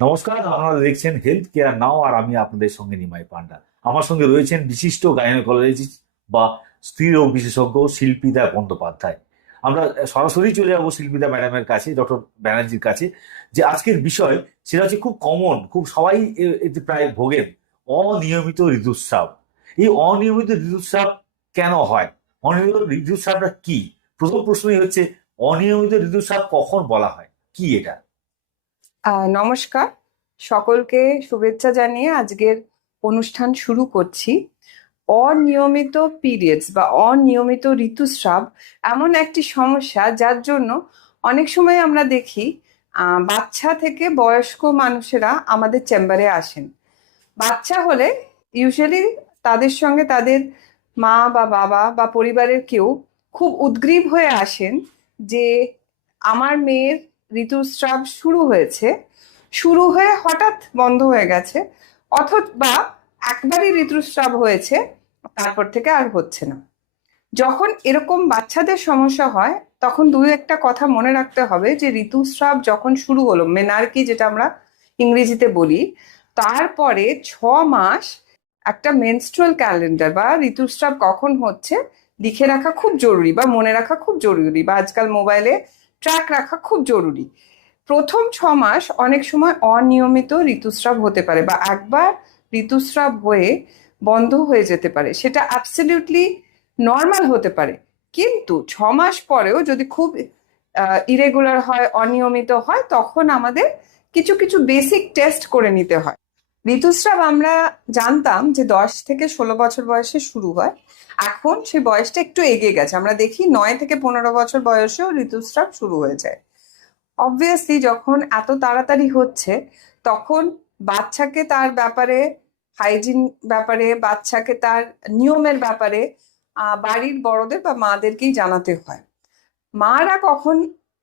নমস্কার, আপনারা দেখছেন হেলথ কেয়ার নাও আর আমি আপনাদের সঙ্গে নিমাই পান্ডা। আমার সঙ্গে রয়েছেন বিশিষ্ট গাইনোকোলজিস্ট বা স্ত্রী রোগ বিশেষজ্ঞ শিল্পীদা বন্দ্যোপাধ্যায়। আমরা সরাসরি চলে যাবো শিল্পীদা ম্যাডামের কাছে, ডক্টর ব্যানার্জির কাছে। যে আজকের বিষয় সেটা হচ্ছে খুব কমন, খুব সবাই এতে প্রায় ভোগেন, অনিয়মিত ঋতুস্রাব। এই অনিয়মিত ঋতুস্রাব কেন হয়? অনিয়মিত ঋতুস্রাবটা কি? প্রথম প্রশ্নই হচ্ছে, অনিয়মিত ঋতুস্রাব কখন বলা হয়, কি এটা? নমস্কার, সকলকে শুভেচ্ছা জানিয়ে আজকের অনুষ্ঠান শুরু করছি। অনিয়মিত পিরিয়ডস বা অনিয়মিত ঋতুস্রাব এমন একটি সমস্যা যার জন্য অনেক সময় আমরা দেখি বাচ্চা থেকে বয়স্ক মানুষেরা আমাদের চেম্বারে আসেন। বাচ্চা হলে ইউজুয়ালি তাদের সঙ্গে তাদের মা বা বাবা বা পরিবারের কেউ খুব উদগ্রীব হয়ে আসেন যে আমার মেয়ের ঋতুস্রাব শুরু হয়েছে, শুরু হয়ে হঠাৎ বন্ধ হয়ে গেছে, অথবা একবারই ঋতুস্রাব হয়েছে, তারপর থেকে আর হচ্ছে না। যখন এরকম বাচ্চাদের সমস্যা হয় তখন দুই একটা কথা মনে রাখতে হবে যে ঋতুস্রাব যখন শুরু হলো, মেনার্কি যেটা আমরা ইংরেজিতে বলি, তারপরে 6 মাস একটা মেনস্ট্রুয়াল ক্যালেন্ডার বা ঋতুস্রাব কখন হচ্ছে লিখে রাখা খুব জরুরি, বা মনে রাখা খুব জরুরি, বা আজকাল মোবাইলে ট্র্যাক রাখা খুব জরুরি। প্রথম 6 মাস অনেক সময় অনিয়মিত ঋতুস্রাব হতে পারে, বা একবার ঋতুস্রাব হয়ে বন্ধ হয়ে যেতে পারে, সেটা অ্যাবসলিউটলি নর্মাল হতে পারে। কিন্তু 6 মাস পরেও যদি খুব ইরেগুলার হয়, অনিয়মিত হয়, তখন আমাদের কিছু কিছু বেসিক টেস্ট করে নিতে হয়। ঋতুস্রাব আমরা জানতাম যে 10 থেকে 16 বছর বয়সে শুরু হয়। এখন সেই বয়সটা একটু এগিয়ে গেছে, আমরা দেখি 9 থেকে 15 বছর বয়সেও ঋতুস্রাব শুরু হয়ে যায়। অবভিয়াসলি যখন এত তাড়াতাড়ি হচ্ছে, তখন বাচ্চাকে তার ব্যাপারে, হাইজিন ব্যাপারে, বাচ্চাকে তার নিয়মের ব্যাপারে বাড়ির বড়দের বা মাদেরকেই জানাতে হয়। মারা কখন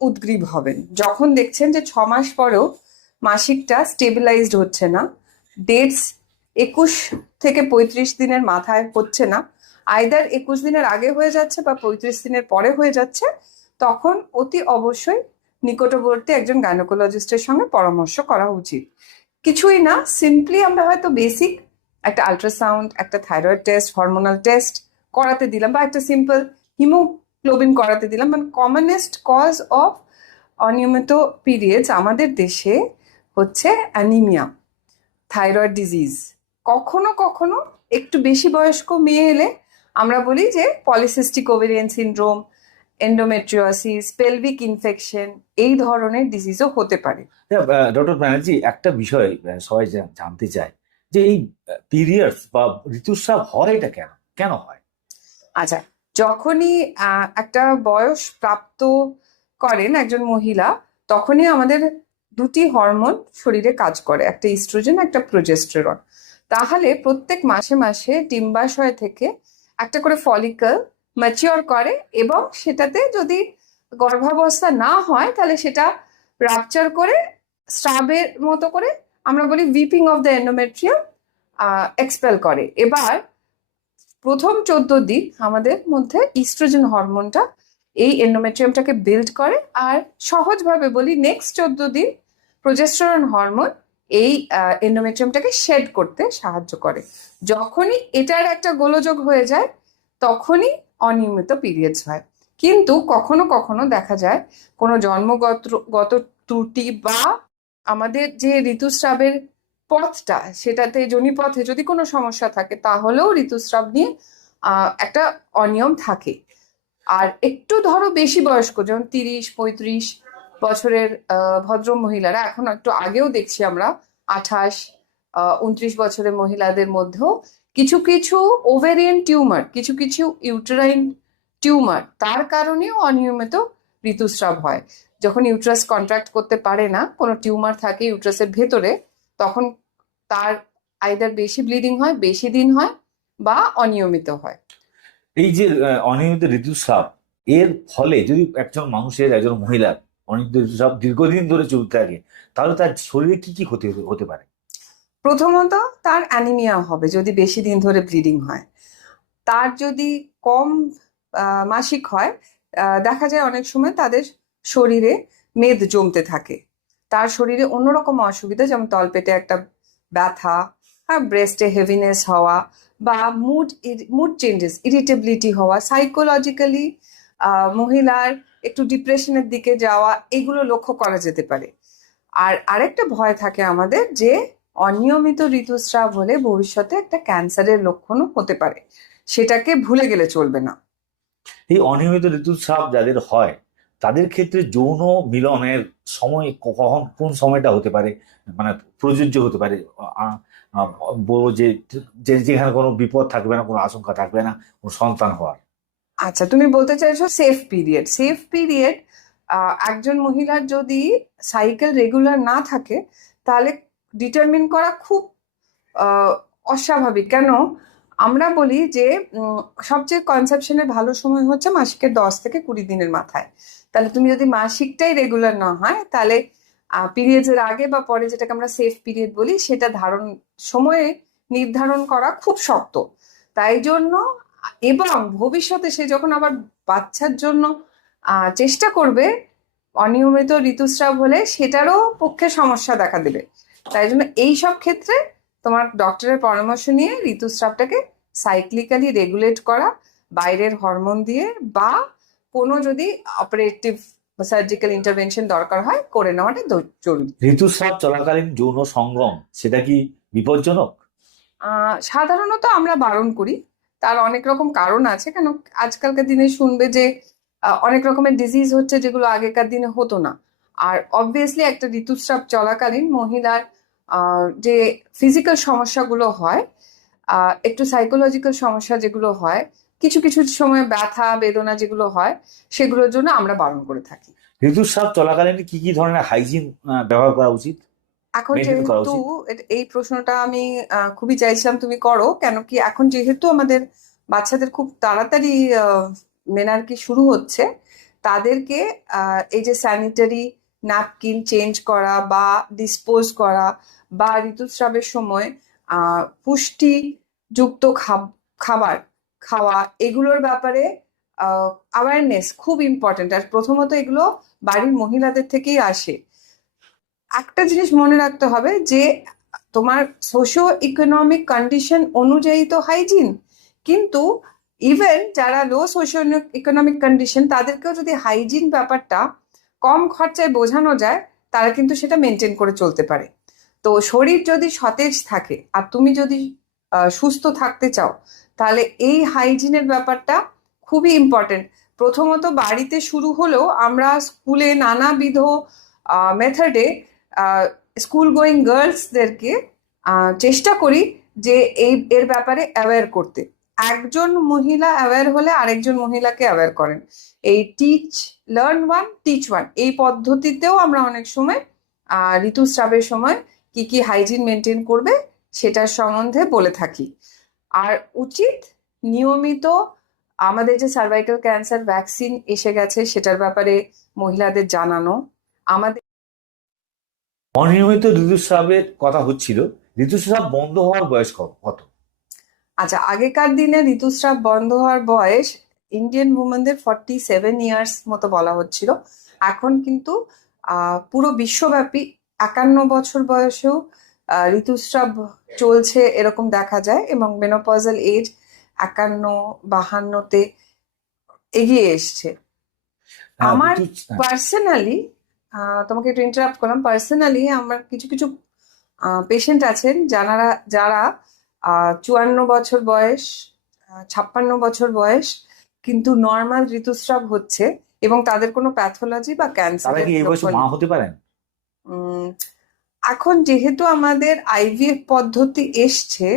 উদগ্রীব হবেন? যখন দেখছেন যে 6 মাস পরেও মাসিকটা স্টেবিলাইজড হচ্ছে না, ডেটস 21 থেকে 35 দিনের মাথায় হচ্ছে না, আইদার 21 দিনের আগে হয়ে যাচ্ছে বা 35 দিনের পরে হয়ে যাচ্ছে, তখন অতি অবশ্যই নিকটবর্তী একজন গাইনোকোলজিস্টের সঙ্গে পরামর্শ করা উচিত। কিছুই না, সিম্পলি আমরা হয়তো বেসিক একটা আল্ট্রাসাউন্ড, একটা থাইরয়েড টেস্ট, হরমোনাল টেস্ট করাতে দিলাম, বা একটা সিম্পল হিমোগ্লোবিন করাতে দিলাম। মানে কমনেস্ট কজ অফ অনিয়মিত পিরিয়ডস আমাদের দেশে হচ্ছে অ্যানিমিয়া, থাইরয়েড ডিজিজ। কখনো কখনো একটু বেশি বয়স্ক মেয়ে এলে আমরা বলি যে polycystic ovarian syndrome, endometriosis, pelvic infection, এই ধরনের ডিজিজও হতে পারে। ডক্টর ব্যানার্জি, একটা বিষয় সবাই জানতে চায়, যে এই পিরিয়ডস বা ঋতুস্রাব হয় এটা কেন, কেন হয়? আচ্ছা, যখনই একটা বয়স প্রাপ্ত করেন একজন মহিলা, তখনই আমাদের দুটি হরমোন শরীরে কাজ করে, একটা ইস্ট্রোজেন, একটা প্রোজেস্টেরন। তাহলে প্রত্যেক মাসে মাসে ডিম্বাশয় থেকে একটা করে ফলিকল ম্যাচিওর করে, এবং সেটাতে যদি গর্ভাবস্থা না হয় তাহলে সেটা রাপচার করে স্রাবের মতো করে, আমরা বলি weeping of the endometrium, expel করে। এবার প্রথম 14 দিন আমাদের মধ্যে ইস্ট্রোজেন হরমোনটা এই এন্ডোমেট্রিয়ামটাকে বিল্ড করে, আর সহজভাবে বলি নেক্সট 14 দিন প্রোজেস্টেরন হরমোন এই এন্ডোমেট্রিয়ামটাকে শেড করতে সাহায্য করে। যখনই এটার একটা গোলযোগ হয়ে যায়, তখনই অনিয়মিত পিরিয়ডস হয়। কিন্তু কখনো কখনো দেখা যায় কোনো জন্মগত গত ত্রুটি, বা আমাদের যে ঋতুস্রাবের পথটা, সেটাতে যোনিপথে যদি কোনো সমস্যা থাকে, তাহলেও ঋতুস্রাব নিয়ে একটা অনিয়ম থাকে। আর একটু ধরো বেশি বয়স্ক, যেমন 30-35 বছরের ভদ্র মহিলারা, এখন একটু আগেও দেখছি আমরা 28-29 বছরের মহিলাদের মধ্যেও কিছু কিছু ওভেরিয়ান টিউমার, কিছু কিছু ইউটেরাইন টিউমার, তার কারণেও অনিয়মিত ঋতুস্রাব হয়। যখন ইউট্রাস কন্ট্রাক্ট করতে পারে না, কোনো টিউমার থাকে ইউট্রাসের ভেতরে, তখন তার আইদার বেশি ব্লিডিং হয়, বেশি দিন হয়, বা অনিয়মিত হয়। এই যে অনিয়মিত ঋতুস্রাব, এর ফলে যদি একজন মানুষের, একজন মহিলার অনিয়মিত ঋতুস্রাব দীর্ঘদিন ধরে চলতে থাকে, তাহলে তার শরীরে কি কি ক্ষতি হতে পারে? প্রথমত তার অ্যানিমিয়া হবে যদি বেশি দিন ধরে ব্লিডিং হয়। তার যদি কম মাসিক হয়, দেখা যায় অনেক সময় তাদের শরীরে মেদ জমতে থাকে। তার শরীরে অন্যরকম অসুবিধা, যেমন তলপেটে একটা ব্যথা, হ্যাঁ, ব্রেস্টে হেভিনেস হওয়া, বা মুড চেঞ্জেস, ইরিটেবিলিটি হওয়া, সাইকোলজিক্যালি মহিলার একটু ডিপ্রেশনের দিকে যাওয়া, এগুলো লক্ষ্য করা যেতে পারে। আর আরেকটা ভয় থাকে আমাদের যে অনিয়মিত ঋতুস্রাব হলে ভবিষ্যতে একটা ক্যান্সারের লক্ষণও হতে পারে, সেটাকে ভুলে গেলে চলবে না। এই অনিয়মিত ঋতুস্রাব যাদের হয় তাদের ক্ষেত্রে যৌন মিলনের সময় কখন, কোন সময়টা হতে পারে, মানে প্রযোজ্য হতে পারে? আহ, আহ, বলবো যে যেখানে কোনো বিপদ থাকবে না, কোনো আশঙ্কা থাকবে না কোনো সন্তান হওয়ার। আচ্ছা, তুমি বলতে চাইছো সেফ পিরিয়ড। সেফ পিরিয়ড একজন মহিলার যদি সাইকেল রেগুলার না থাকে তাহলে ডিটারমিন করা খুব আহ, অস্বাভাবিক। কেন? আমরা বলি যে সবচেয়ে কনসেপশনের ভালো সময় হচ্ছে মাসিকের 10 থেকে 20 দিনের মাথায়। তাহলে তুমি যদি মাসিকটাই রেগুলার না হয় তাহলে পিরিয়ডস এর আগে বা পরে, যেটাকে আমরা সেফ পিরিয়ড বলি, সেটা সময়ে নির্ধারণ করা খুব শক্ত। তাই জন্য, এবং ভবিষ্যতে সে যখন আবার বাচ্চার জন্য চেষ্টা করবে, অনিয়মিত ঋতুস্রাব হলে সেটারও পক্ষে সমস্যা দেখা দেবে। তাই জন্য এই সব ক্ষেত্রে তোমার ডক্টরের পরামর্শ নিয়ে ঋতুস্রাবটাকে সাইক্লিক্যালি রেগুলেট করা, বাইরের হরমোন দিয়ে বা কোনো যদি অপারেটিভ সার্জিক্যাল ইন্টারভেনশন দরকার হয় করে নেওয়াটা জরুরি। ঋতুস্রাব চলাকালীন যৌন সঙ্গম সেটা কি বিপজ্জনক? সাধারণত আমরা বারণ করি। তার অনেক রকম কারণ আছে। কেন, আজকালকার দিনে শুনবে যে অনেক রকমের ডিজিজ হচ্ছে যেগুলো আগেকার দিনে হতো না। আর অবভিয়াসলি একটা ঋতুস্রাব চলাকালীন মহিলার যে ফিজিক্যাল সমস্যাগুলো হয়, একটু সাইকোলজিক্যাল সমস্যা যেগুলো হয়, কিছু কিছু সময় ব্যথা বেদনা যেগুলো হয়, সেগুলোর জন্য আমরা বারণ করে থাকি। ঋতুস্রাব চলাকালীন কি কি ধরনের হাইজিন ব্যবহার করা উচিত, এখন মেনটেন করা যেহেতু উচিত? এই প্রশ্নটা আমি খুবই চাইছিলাম তুমি করো, কেন কি এখন যেহেতু আমাদের বাচ্চাদের খুব তাড়াতাড়ি মেনার্কি শুরু হচ্ছে, তাদেরকে এই যে স্যানিটারি ন্যাপকিন চেঞ্জ করা বা ডিসপোজ করা, বা ঋতুস্রাবের সময় পুষ্টিযুক্ত খাবার খাওয়া, এগুলোর ব্যাপারে অ্যাওয়ারনেস খুব ইম্পর্টেন্ট। আর প্রথমত এগুলো বাড়ির মহিলাদের থেকেই আসে। একটা জিনিস মনে রাখতে হবে যে তোমার সোশিও ইকোনমিক কন্ডিশন অনুযায়ী তো হাইজিন, কিন্তু ইভেন যারা লো সোশিও ইকোনমিক কন্ডিশন, তাদেরকেও যদি হাইজিন ব্যাপারটা কম খরচায় বোঝানো যায়, তারা কিন্তু সেটা মেনটেন করে চলতে পারে। তো শরীর যদি সতেজ থাকে আর তুমি যদি সুস্থ থাকতে চাও, তাহলে এই হাইজিনের ব্যাপারটা খুবই ইম্পর্টেন্ট। প্রথমত বাড়িতে শুরু হলেও আমরা স্কুলে নানাবিধ মেথডে স্কুল গোয়িং গার্লসদেরকে চেষ্টা করি যে এর ব্যাপারে অ্যাওয়্যার করতে। একজন মহিলা অ্যাওয়্যার হলে আরেকজন মহিলাকে অ্যাওয়্যার করেন। এই লার্ন ওয়ান টিচ ওয়ান, এই পদ্ধতিতেও আমরা অনেক সময় ঋতুস্রাবের সময় কি কি হাইজিন মেনটেন করবে সেটার সম্বন্ধে বলে থাকি। আর উচিত নিয়মিত আমাদের যে সার্ভাইকাল ক্যান্সার ভ্যাকসিন এসে গেছে সেটার ব্যাপারে মহিলাদের জানানো। আমাদের অনিয়মিত ঋতুস্রাবের কথা হচ্ছিল, ঋতুস্রাব বন্ধ হওয়ার বয়স কত? আচ্ছা, আগেকার দিনে ঋতুস্রাব বন্ধ হওয়ার বয়স ইন্ডিয়ান উমেনদের 47 ইয়ার্স মতো বলা হচ্ছিল। এখন কিন্তু পুরো বিশ্বব্যাপী 51 বছর বয়সেও ঋতুস্রাব চলছে এরকম দেখা যায়, এবং মেনোপজাল এজ 51-52-তে এগিয়ে এসছে। আমার হ্যাঁ। পার্সোনালি, তোমাকে একটু ইন্টারাপ্ট করলাম, পার্সোনালি আমার কিছু কিছু পেশেন্ট আছেন যারা 54 বছর বয়স, 56 বছর বয়স, কিন্তু নর্মাল ঋতুস্রাব হচ্ছে এবং তাদের কোনো প্যাথোলজি বা তারা ক্যান্সারের কি এই বয়সে লক্ষণ মা নেই। হতে পারেন? উম, এখন যেহেতু আমাদের আইভিএফ পদ্ধতি এসছে,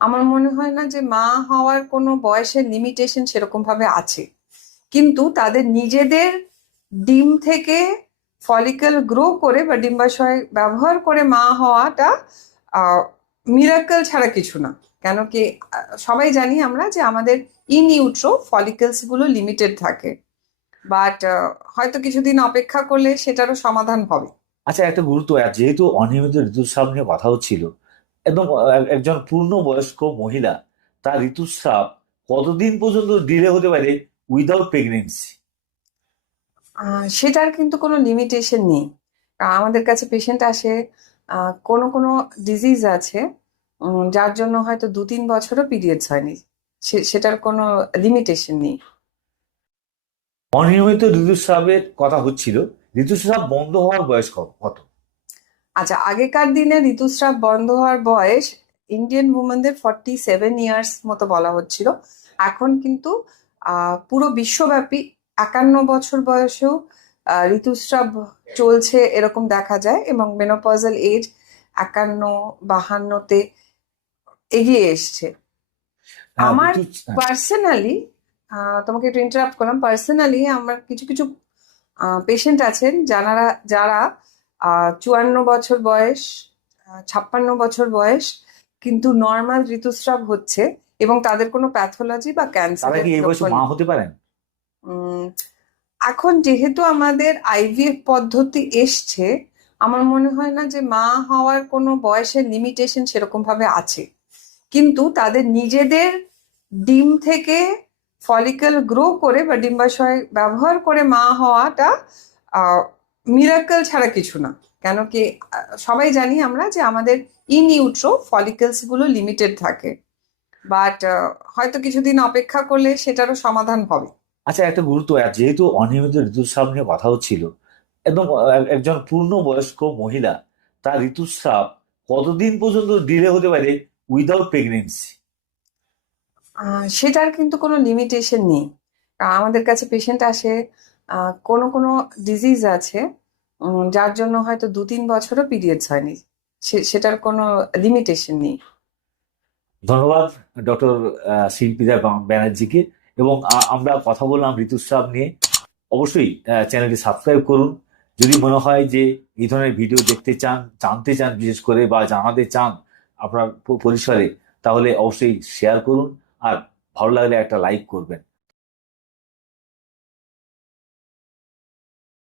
আমার মনে হয় না যে মা হওয়ার কোনো বয়সের লিমিটেশন সেরকম ভাবে আছে। কিন্তু তাদের নিজেদের ডিম থেকে ফলিকল গ্রো করে বা ডিম্বাশয় ব্যবহার করে মা হওয়াটা মিরাকল ছাড়া কিছু না। কেন কি সবাই জানি আমরা যে আমাদের ইন ইউট্রো ফলিকলস গুলো লিমিটেড থাকে, বাট হয়তো কিছুদিন অপেক্ষা করলে সেটারও সমাধান হবে। আচ্ছা, একটা গুরুত্ব, যেহেতু অনিয়মিত ঋতুস্রাব নিয়ে কথা হচ্ছিল, এবং একজন পূর্ণবয়স্ক মহিলা তার ঋতুস্রাব কতদিন পর্যন্ত ডিলে হতে পারে উইদাউট প্রেগনেন্সি? সেটার কিন্তু কোনো লিমিটেশন নেই। আমাদের কাছে পেশেন্ট আসে কোনো কোনো ডিজিজ আছে যার জন্য হয়তো 2-3 বছরও পিরিয়ডস হয়নি, সেটার কোনো লিমিটেশন নেই। অনিয়মিত ঋতুস্রাবের কথা হচ্ছিল, ঋতুস্রাব বন্ধ হওয়ার বয়স কত? আচ্ছা, আগেকার দিনে ঋতুস্রাব বন্ধ হওয়ার বয়স ইন্ডিয়ান উমেনদের 47 ইয়ার্স মতো বলা হচ্ছিল। এখন কিন্তু পুরো বিশ্বব্যাপী 51 বছর বয়সেও ঋতুস্রাব চলছে এরকম দেখা যায়, এবং মেনোপজাল এজ 51-52-তে এগিয়ে এসছে। আমার হ্যাঁ। পার্সোনালি, তোমাকে একটু ইন্টারাপ্ট করলাম, পার্সোনালি আমার কিছু কিছু পেশেন্ট আছেন যারা 54 বছর বয়স, 56 বছর বয়স, কিন্তু নর্মাল ঋতুস্রাব হচ্ছে এবং তাদের কোনো প্যাথোলজি বা তারা ক্যান্সারের কি এই বয়সে মা হতে পারেন? এখন যেহেতু আমাদের আইভিএফ পদ্ধতি এসছে, আমার মনে হয় না যে মা হওয়ার কোনো বয়সের লিমিটেশন সেরকম ভাবে আছে, কিন্তু তাদের নিজেদের ডিম থেকে ফলিকল গ্রো করে বা ডিম্বাশয় ব্যবহার করে মা হওয়াটা মিরাকল ছাড়া কিছু না। কেন কি সবাই জানি আমরা যে আমাদের ইন ইউট্রো ফলিকলস গুলো লিমিটেড থাকে, বাট হয়তো কিছুদিন অপেক্ষা করলে সেটারও সমাধান হবে। আচ্ছা, একটা গুরুত্ব, যেহেতু অনিয়মিত ঋতুস্রাব নিয়ে কথা হচ্ছিল, এবং একজন পূর্ণবয়স্ক মহিলা তার ঋতুস্রাব কতদিন পর্যন্ত ডিলে হতে পারে উইদাউট প্রেগনেন্সি? সেটার কিন্তু কোনো লিমিটেশন নেই। আমাদের কাছে পেশেন্ট আসে কোনো কোনো ডিজিজ আছে যার জন্য হয়তো 2-3 বছরও পিরিয়ডস হয়নি, সেটার কোনো লিমিটেশন নেই। ধন্যবাদ ডক্টর শিল্পীদা ব্যানার্জিকে। এবং আমরা কথা বললাম ঋতুস্রাব নিয়ে। অবশ্যই চ্যানেলটি সাবস্ক্রাইব করুন। যদি মনে হয় যে এই ধরনের ভিডিও দেখতে চান, জানতে চান বিশেষ করে, বা জানাতে চান আপনার পরিসরে, তাহলে অবশ্যই শেয়ার করুন, আর ভালো লাগলে একটা লাইক করবেন।